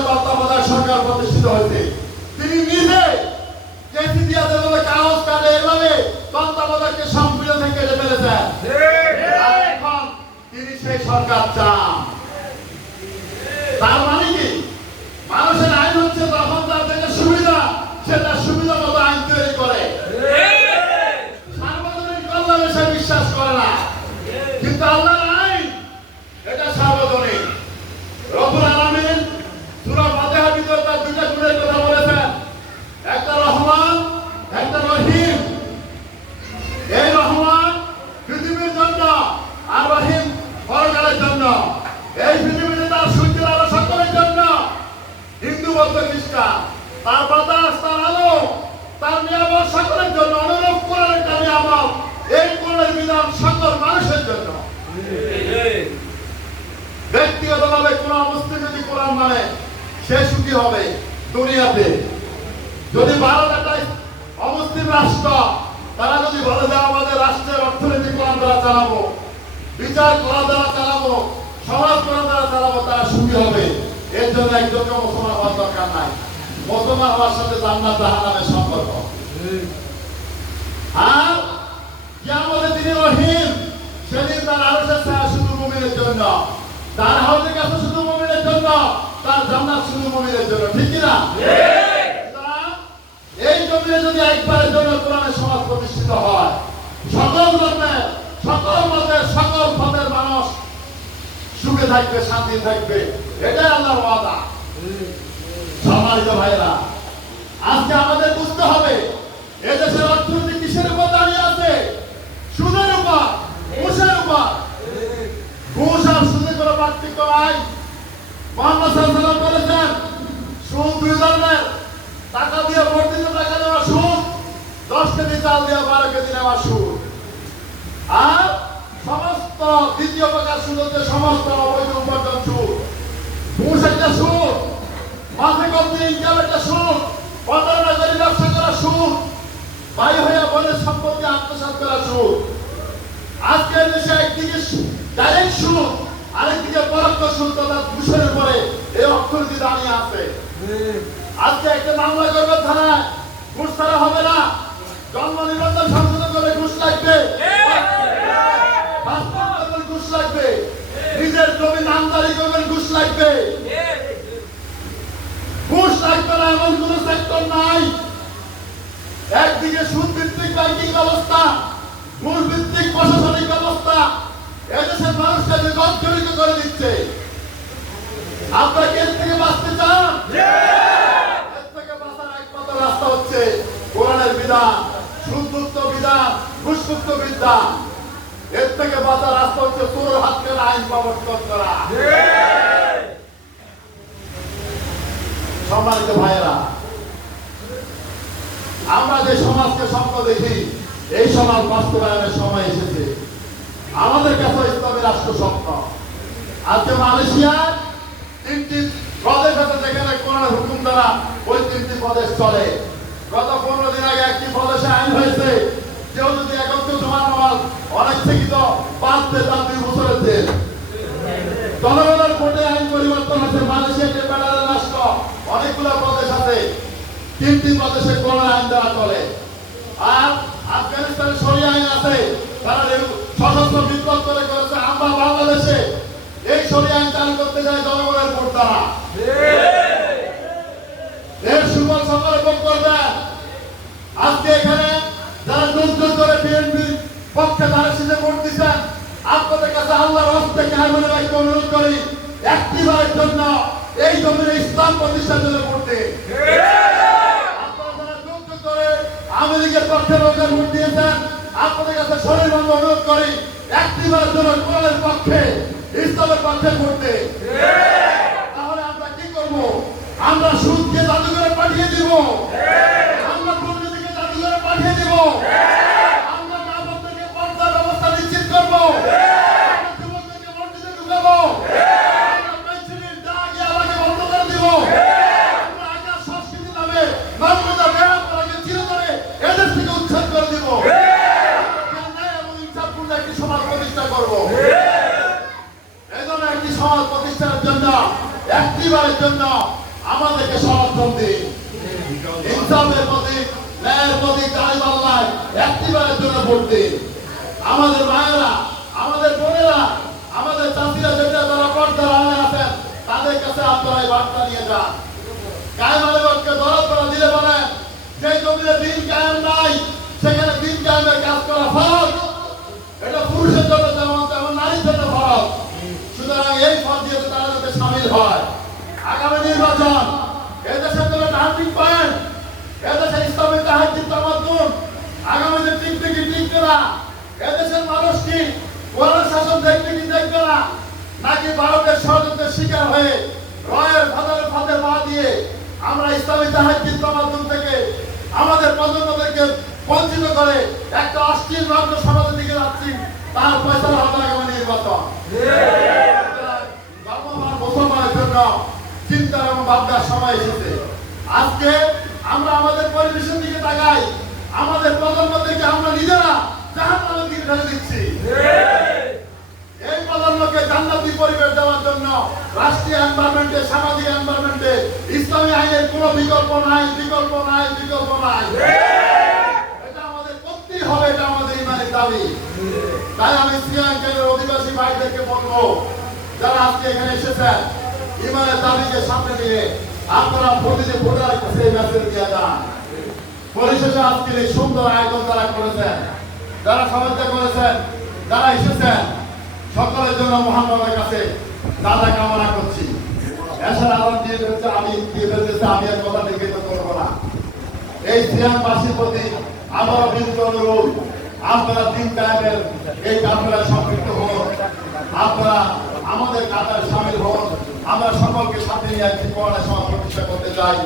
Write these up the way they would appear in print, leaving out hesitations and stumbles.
রহমানের তত্ত্বাবধায়ক সরকার প্রতিষ্ঠিত হয়েছে। তিনি নিজে কেসি দিয়া যেভাবে কাগজ কাটে এভাবে তত্ত্বাবধায়ককে সংবিধান থেকে কেটে ফেলেছেন। আর এখন তিনি সেই সরকার চান। তার মানে কি মানুষের আইন হচ্ছে তখন তার যেটা সুবিধা সেটা সুবিধা মতো আইন তৈরি করে, সার্বজনীন কল্যাণে সে বিশ্বাস করে না। কিন্তু আল্লাহর আইন এটা সার্বজনীন। রব্বুল আলামিন সূরা ফাতিহার ভিতরে তার দুইটা গুণের কথা বলেছেন, একটা রহমান, একটা রহিম। এই রহমান পৃথিবীর জন্য আর রহিম পরকালের জন্য। এই পৃথিবীতে তার সূর্যের আলো সকলের জন্য, হিন্দু বৌদ্ধ খ্রিস্টান, তার বাতাস তার আলো তার নিয়ামত সকলের জন্য। অনুরূপ কোরআনের একটা নিয়ামত, এই কোরআনের বিধান সকল মানুষের জন্য। ব্যক্তিগতভাবে কোন মুসলিম যদি কোরআন মানে সে সুখী হবে দুনিয়াতে। যদি ভারত একটা অমুসলিম রাষ্ট্র, তারা যদি বলে যে আমাদের রাষ্ট্রের অর্থনীতি কোরআন দ্বারা চালাবো, বিচার কোরআন দ্বারা চালাবো, সমাজ কোরআন দ্বারা চালাবো, তারা সুখী হবে। এর জন্য একজনকে মুসলমান হওয়ার দরকার নাই। মুসলমান হওয়ার সাথে জান্নাত জাহান্নামের সম্পর্ক। আর কিয়ামতের দিনে রহিম, সেদিন তার আরশের ছায়া শুধু মুমিনের জন্য, তার হাউজের কাছে শুধু মুমিনের জন্য, তার জান্নাত শুধু মুমিনের জন্য। ঠিক কি না? এই জমিনে যদি একবারের জন্য কোরআনের সমাজ প্রতিষ্ঠিত হয়, সকল ধর্মের, সকল মতের, সকল পথের মানুষ সুখে থাকবে, শান্তি থাকবে, এটাই আল্লাহর ওয়াদা। সম্মানিত ভাইরা, আজকে আমাদের বুঝতে হবে এদেশের অর্থনীতি কিসের উপর দাঁড়িয়ে আছে? সুদের উপর, ঘুষের উপর। ঘুষ আর সুদের কোনো পার্থক্য নাই। মুহাম্মদ সাল্লাল্লাহু আলাইহি ওয়াসাল্লাম বলেছেন, সুদ দুই ধরনের, টাকা দিয়ে বর্ধিত টাকা দেওয়া সুদ, 10 কেজি চাল দিয়ে 12 কেজি নেওয়া সুদ। আর সমস্ত দ্বিতীয় প্রকার সুদ হচ্ছে সমস্ত অবৈধ উপার্জন সুদ। ঘুষ একটা সুদ, মাসে কমতি ইনকাম একটা সুদ, প্রতারণা করে ব্যবসা করা সুদ, ভাই হইয়া বোনের সম্পত্তি আত্মসাৎ করা সুদ। আজকের দেশে একদিকে ডাইরেক্ট সুদ, আরেকদিকে পরোক্ষ সুদ তথা ঘুষের উপরে এই অর্থনীতি দাঁড়িয়ে আছে। আজকে একটা মামলা করবে থানায়, ঘুষ ছাড়া হবে না। জন্ম নিবন্ধন সংশোধন করে ঘুষ লাগবে, ঘুষ লাগবে, নিজের জমি নামজারি করবেন ঘুষ লাগবে। ঘুষ লাগবে না এমন কোন সেক্টর নাই। একদিকে সুদ ভিত্তিক ব্যাংকিং ব্যবস্থা, ঘুষ ভিত্তিক প্রশাসনিক ব্যবস্থা এদেশের মানুষকে জর্জরিত করে দিচ্ছে। আপনারা এর থেকে বাঁচতে চান? এর থেকে বাঁচার একমাত্র রাস্তা হচ্ছে কোরআনের বিধান, সুদমুক্ত বিধান, ঘুষমুক্ত বিধান। এর থেকে বাঁচার রাস্তা হচ্ছে চোরের হাত কেনা আইন প্রবর্তন করা। সম্মানিত ভাইয়েরা, আমরা যে সমাজকে স্বপ্ন দেখি, এই সমাজ বাস্তবায়নের সময় এসেছে। আমাদের কাছে ইসলামী রাষ্ট্র স্বপ্ন। আজকে মালয়েশিয়ার 3টি প্রদেশ আছে যেখানে কোরআনের হুকুম দ্বারা ওই 3টি প্রদেশ চলে। গত 15 দিন আগে একটি প্রদেশে আইন হয়েছে, কেউ যদি একত্র জমা নামাজ অনেক থেকে তো বাঁচতে তার 2 বছরের জেল। জনগণের ভোটে আইন পরিবর্তন হয়েছে। মালয়েশিয়া যে ফেডারেল রাষ্ট্র, অনেকগুলো প্রদেশ আছে, 3টি প্রদেশে কোরআন আইন দ্বারা চলে। আর আফগানিস্তানের শরিয়া আইন আছে, তারা সশস্ত্র বিপ্লব করে করেছে। আমরা বাংলাদেশে এই শরিয়া আইন চালু করতে যাই জনগণের ভোট দ্বারা। এর সুফল সকলে ভোগ করবে। আজকে এখানে যারা দুর্যোগ করে বিএনপির পক্ষে তারা সিজে ভোট দিচ্ছেন, আপনাদের কাছে আল্লাহর হস্তে কায়মনে রাখতে অনুরোধ করি, একটিবারের জন্য এই জমিনে ইসলাম প্রতিষ্ঠার জন্য ভোট দিন। আপনারা যারা দুর্যোগ করে আওয়ামী লীগের পক্ষে লোকের ভোট দিয়েছেন, আপনাদের কাছে শরীর ভাঙা অনুরোধ করি, একটিবারের জন্য কোরআনের পক্ষে, ইসলামের পক্ষে ভোট দিন। তাহলে আমরা কি করব? আমরা সুদকে জাদুঘরে পাঠিয়ে দিব, আমরা দুর্নীতিকে জাদুঘরে পাঠিয়ে দিব, আমরা মা-বাবাদেরকে পর্দার ব্যবস্থা নিশ্চিত করব, আমরা যুবকদেরকে মসজিদে ঢুকাবো, আমরা পেনশনের দাগ আলাকে বন্ধ করে দিব, আমরা আগার সংস্কৃতি নামে মানবতা ব্যায়াম করাকে চিরতরে এদের থেকে উচ্ছেদ করে দিব। এবং ইনসাফপূর্ণ একটি সমাজ প্রতিষ্ঠা করব। এই জন্য একটি সমাজ প্রতিষ্ঠার জন্য একটিবারের জন্য আমাদেরকে সমর্থন দিন। ইনসাফের প্রতীক, ন্যায়ের প্রতীক দাঁড়িপাল্লায় একটিবারের জন্য ভোট দিন। আমাদের মায়েরা, আমাদের বোনেরা, আমাদের চাষিরা যেটা যারা পর্দার আড়ালে আছেন তাদের কাছে আপনারা এই বার্তা নিয়ে যান। কায়েম আলীগড়কে দরদ করে দিলে বলেন যে জমিতে দিন কায়েম নাই সেখানে দিন কায়েমের কাজ করা ফরজ। এটা পুরুষের জন্য যেমন তেমন নারীর জন্য ফরজ। সুতরাং এই ফরজিয়তে তারা যাতে সামিল হয়। আগামী নির্বাচন এদেশের জন্য টার্নিং পয়েন্ট। এদেশে ইসলামী তাহাজ্জুদ তামাদ্দুন আগামীতে টিকবে কি টিকবে না, এদেশের মানুষ কি কোরআন শাসন দেখবে কি দেখবে না, নাকি ভারতের ষড়যন্ত্রের শিকার হয়ে রয়ের ফাঁদে পা দিয়ে আমরা ইসলামী তাহাজ্জুদ তামাদ্দুন থেকে আমাদের প্রজন্মদেরকে বঞ্চিত করে একটা অশ্লীল রাজ্য সমাজের দিকে যাচ্ছি, তার ফয়সালা হবে আগামী নির্বাচন। ধর্মমান মুসলমানের জন্য চিন্তার এবং ভাবনার সময় এসেছে। আজকে আমরা আমাদের পরিবেশের দিকে তাকাই, আমাদের প্রজন্মদেরকে আমরা নিজেরা জাহান্নামের দিকে ঠেলে দিচ্ছি। এই প্রজন্মকে জান্নাতি পরিবেশ দেওয়ার জন্য রাষ্ট্রীয় এনভায়রনমেন্টে, সামাজিক এনভায়রনমেন্টে ইসলামী আইনের কোনো বিকল্প নাই, বিকল্প নাই, বিকল্প নাই। এটা আমাদের করতেই হবে, এটা আমাদের ইমানের দাবি। তাই আমি শ্রীলঙ্কার অধিবাসী ভাইদেরকে বলবো, যারা আজকে এখানে এসেছেন, ইমানের দাবিকে সামনে নিয়ে আপনারা প্রতিটি ভোটার কাছে এই মেসেজ দিয়ে যান। পরিশেষে আজকের এই সুন্দর আয়োজন যারা করেছেন, যারা সহায়তা করেছেন, যারা এসেছেন, সকলের জন্য মোহাম্মদের কাছে দাদা কামনা করছি। এছাড়া আবার দিয়ে ফেলছে, আমি দিয়ে ফেলতেছে, আমি আর কথা লিখিত করবো না। এই শ্রীলঙ্কাবাসীর প্রতি আবারও বিনীত অনুরোধ, আপনারা দিন কায়েমের এই কাফেলায় সম্পৃক্ত হন, আপনারা আমাদের কাতারে সামিল হন। আমরা সকলকে সাথে নিয়ে একটি কোরআনের সমাজ প্রতিষ্ঠা করতে চাই।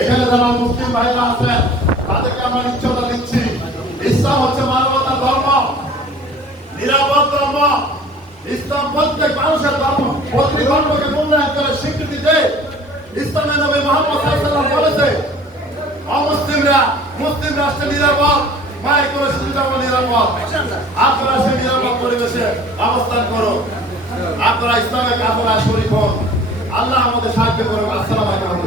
এখানে যারা মুসলিম ভাইরা আছেন তাদেরকে আমরা নিশ্চয়তা দিচ্ছি, ইসলাম হচ্ছে মানবতার ধর্ম, নিরাপদ ধর্ম। ইসলাম প্রত্যেক মানুষের ধর্ম, প্রত্যেক ধর্মকে মূল্যায়ন করে স্বীকৃতি দেয়। ইসলামের নবী মুহাম্মদ সাল্লাল্লাহু আলাইহি ওয়াসাল্লাম বলেছে, অমুসলিমরা মুসলিম রাষ্ট্রে নিরাপদ, মায়ের করে সুবিধা নিরাপদ। আপনারা সেই নিরাপদ পরিবেশে অবস্থান করুন, আপনারা ইসলামের কাফেলায় শরীক হন। আল্লাহ আমাদের সাহায্য করুন। আসসালামু আলাইকুম।